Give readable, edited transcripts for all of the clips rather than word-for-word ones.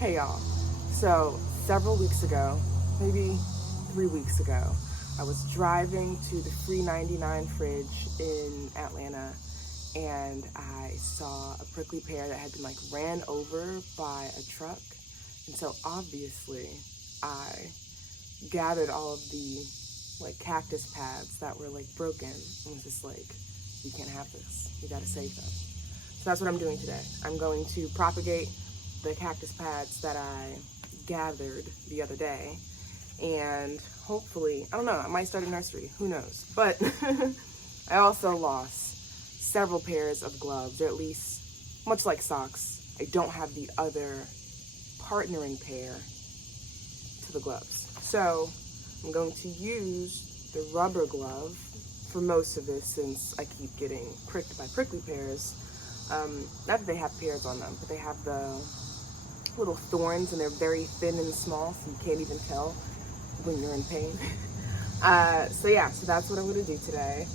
Hey y'all. So several weeks ago, maybe 3 weeks ago, I was driving to the free 99 fridge in Atlanta and I saw a prickly pear that had been like ran over by a truck. And so obviously I gathered all of the like cactus pads that were like broken and was just like, we can't have this. We gotta save them. So that's what I'm doing today. I'm going to propagate the cactus pads that I gathered the other day, and hopefully, I don't know, I might start a nursery, who knows. But I also lost several pairs of gloves, or at least, much like socks, I don't have the other partnering pair to the gloves. So I'm going to use the rubber glove for most of this, since I keep getting pricked by prickly pears. Not that they have pears on them, but they have the little thorns and they're very thin and small, so you can't even tell when you're in pain. So that's what I'm gonna do today.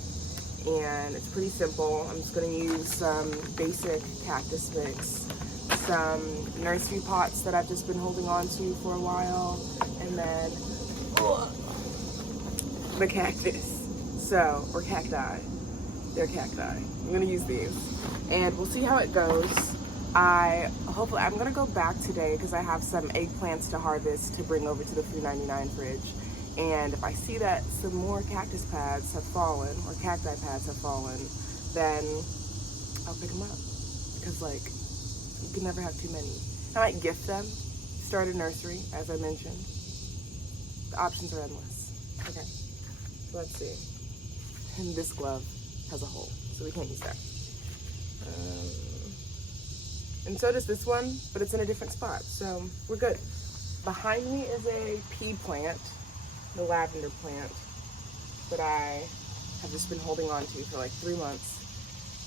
And it's pretty simple. I'm just gonna use some basic cactus mix, some nursery pots that I've just been holding on to for a while, and then the cactus. Or cacti. They're cacti. I'm gonna use these and we'll see how it goes. I'm gonna go back today because I have some eggplants to harvest to bring over to the free 99 fridge. And if I see that some more cactus pads have fallen, or cacti pads have fallen, then I'll pick them up. Because like, you can never have too many. I might gift them, start a nursery, as I mentioned. The options are endless. Okay, so let's see. And this glove has a hole, so we can't use that. And so does this one, but it's in a different spot, so we're good. Behind me is a pea plant, the lavender plant, that I have just been holding on to for like 3 months.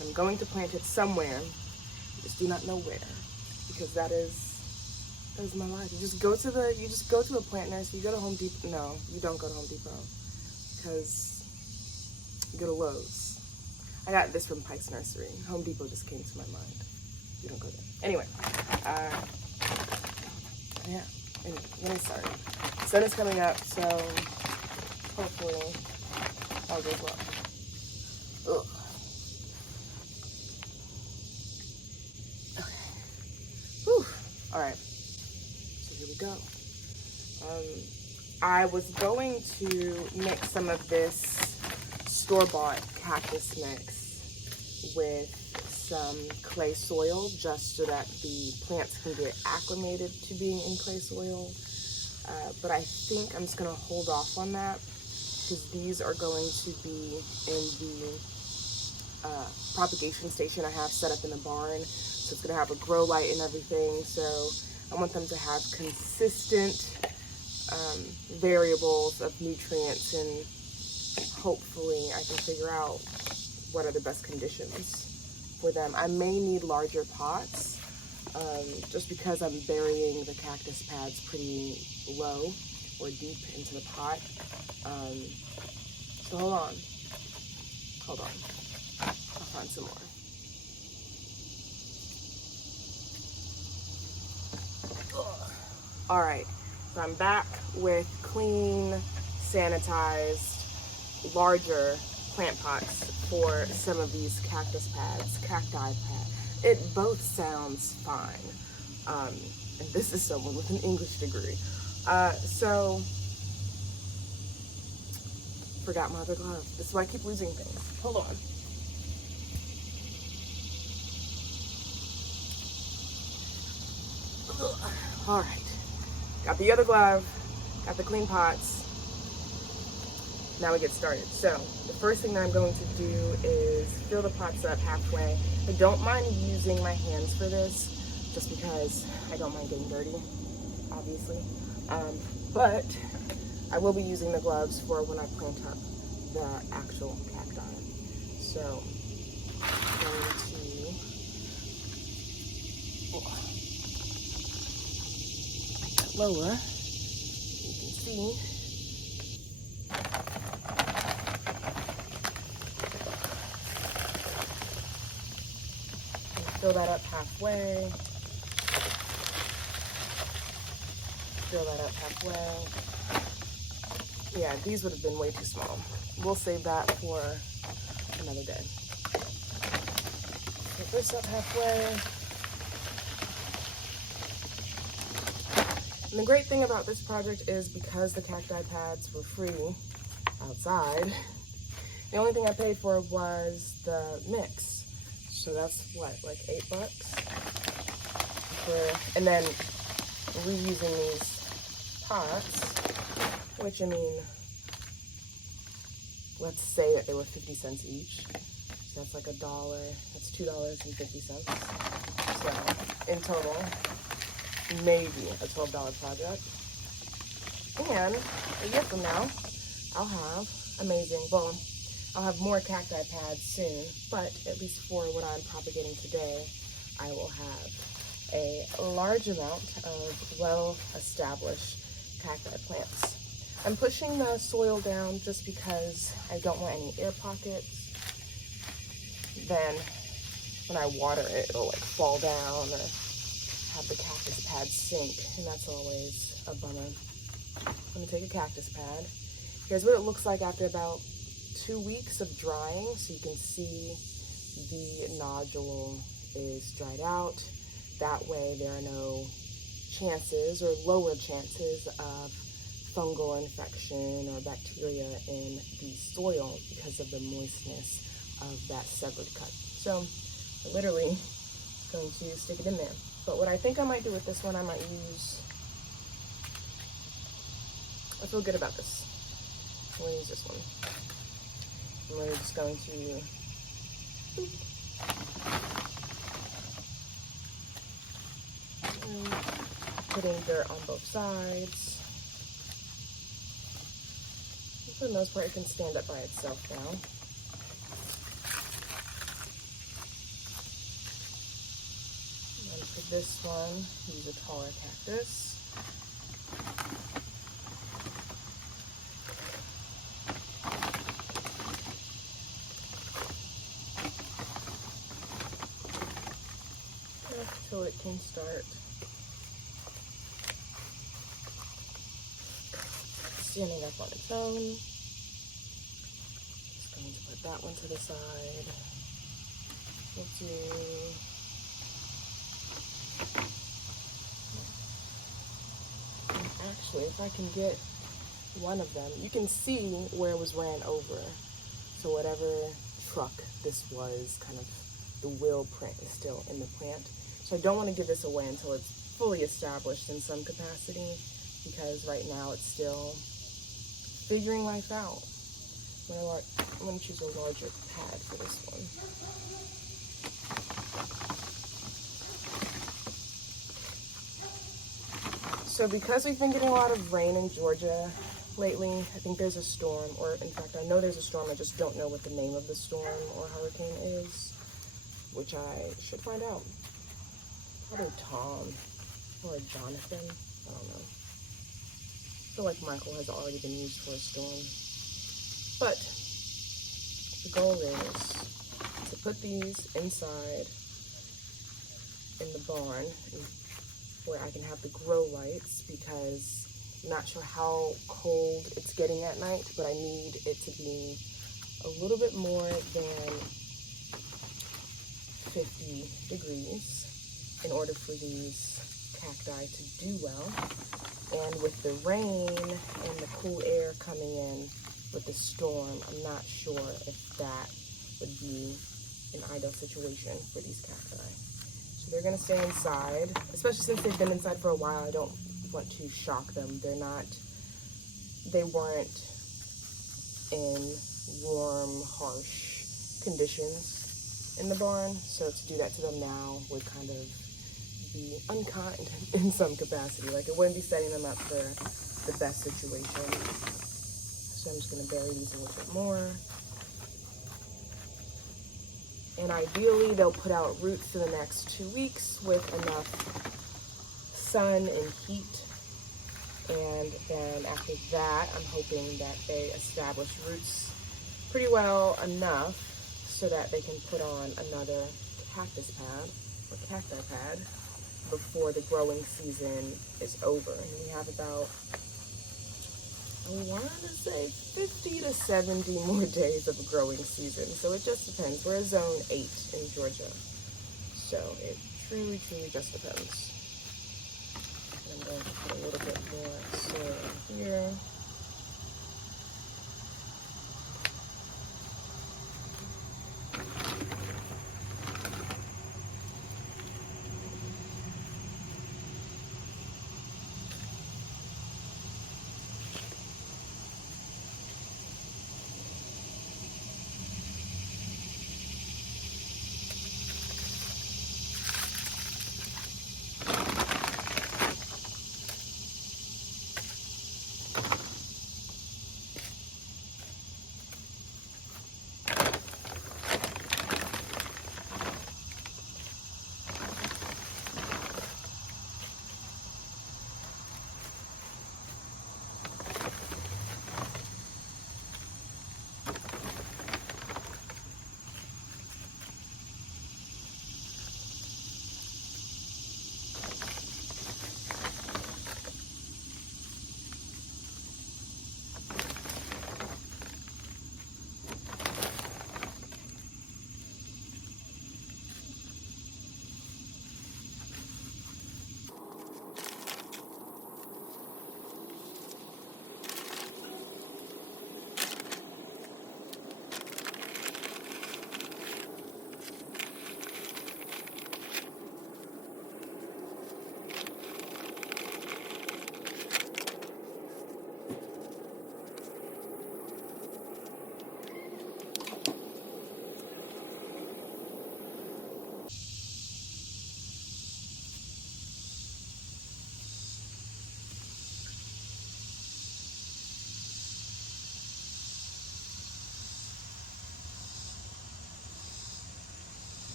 I'm going to plant it somewhere, I just do not know where, because that is my life. You just go to a plant nursery, you go to Home Depot. No, you don't go to Home Depot, because you go to Lowe's. I got this from Pike's Nursery. Home Depot just came to my mind. You don't go there. Anyway, I'm gonna start. Sun is coming up, so hopefully all goes well. Ugh. Okay. Whew. All right. So here we go. I was going to mix some of this store-bought cactus mix with some clay soil, just so that the plants can get acclimated to being in clay soil. But I think I'm just gonna hold off on that, because these are going to be in the propagation station I have set up in the barn. So it's gonna have a grow light and everything. So I want them to have consistent variables of nutrients, and hopefully I can figure out what are the best conditions for them. I may need larger pots, just because I'm burying the cactus pads pretty low or deep into the pot. So hold on, I'll find some more. All right, so I'm back with clean, sanitized, larger plant pots for some of these cactus pads, cacti pads. It both sounds fine. And this is someone with an English degree. So, forgot my other glove. This is why I keep losing things. Hold on. All right, got the other glove, got the clean pots. Now we get started. So the first thing that I'm going to do is fill the pots up halfway. I don't mind using my hands for this, just because I don't mind getting dirty, obviously. But I will be using the gloves for when I plant up the actual cacti. So I'm going to make that lower, you can see. Fill that up halfway. fill that up halfway. Yeah, these would have been way too small. We'll save that for another day. Put this up halfway. And the great thing about this project is because the cacti pads were free outside, the only thing I paid for was the mix. So that's what, like $8? And then reusing these pots, which I mean, let's say that they were 50 cents each. So that's like $1, that's $2.50. So in total, maybe a $12 project. And a year from now, I'll have I'll have more cacti pads soon, but at least for what I'm propagating today, I will have a large amount of well-established cacti plants. I'm pushing the soil down just because I don't want any air pockets. Then when I water it, it'll like fall down or have the cactus pad sink, and that's always a bummer. I'm gonna take a cactus pad. Here's what it looks like after about 2 weeks of drying. So you can see the nodule is dried out. That way there are no chances or lower chances of fungal infection or bacteria in the soil because of the moistness of that severed cut. So I'm literally going to stick it in there. But what I think I might do with this one, I might use, I feel good about this. I'm going to use this one. I'm really just going to putting dirt on both sides. For the most part, it can stand up by itself now. And for this one, use a taller cactus. Until it can start standing up on its own. Just going to put that one to the side. We'll do actually, if I can get one of them, you can see where it was ran over. So whatever truck this was, kind of the wheel print is still in the plant. So I don't want to give this away until it's fully established in some capacity, because right now it's still figuring life out. I'm going to choose a larger pad for this one. So because we've been getting a lot of rain in Georgia lately, I think there's a storm, or in fact I know there's a storm, I just don't know what the name of the storm or hurricane is, which I should find out. Probably Tom or Jonathan, I don't know. I feel like Michael has already been used for a storm. But the goal is to put these inside in the barn where I can have the grow lights, because I'm not sure how cold it's getting at night, but I need it to be a little bit more than 50 degrees in order for these cacti to do well. And with the rain and the cool air coming in with the storm, I'm not sure if that would be an ideal situation for these cacti. So they're gonna stay inside, especially since they've been inside for a while. I don't want to shock them. They weren't in warm, harsh conditions in the barn. So to do that to them now would kind of be unkind in some capacity. Like, it wouldn't be setting them up for the best situation. So I'm just going to bury these a little bit more. And ideally they'll put out roots in the next 2 weeks with enough sun and heat. And then after that, I'm hoping that they establish roots pretty well enough so that they can put on another cactus pad or cacti pad before the growing season is over. And we have about, I want to say 50 to 70 more days of a growing season. So it just depends. We're a zone 8 in Georgia. So it truly, truly just depends. And I'm going to put a little bit more soil here.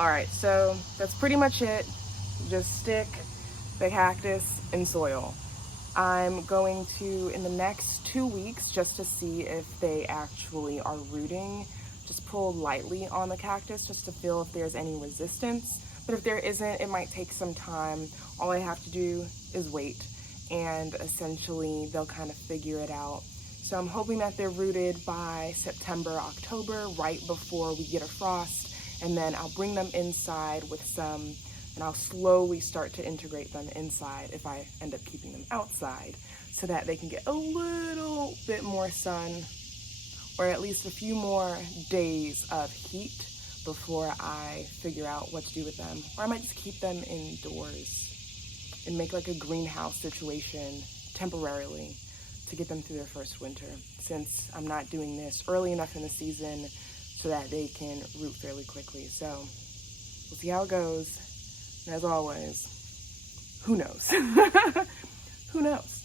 All right, so that's pretty much it. Just stick the cactus in soil. I'm going to, in the next 2 weeks, just to see if they actually are rooting, just pull lightly on the cactus just to feel if there's any resistance. But if there isn't, it might take some time. All I have to do is wait, and essentially they'll kind of figure it out. So I'm hoping that they're rooted by September, October, right before we get a frost. And then I'll bring them inside with some, and I'll slowly start to integrate them inside if I end up keeping them outside, so that they can get a little bit more sun, or at least a few more days of heat before I figure out what to do with them. Or I might just keep them indoors and make like a greenhouse situation temporarily to get them through their first winter, since I'm not doing this early enough in the season so that they can root fairly quickly. So we'll see how it goes. And as always, who knows? Who knows?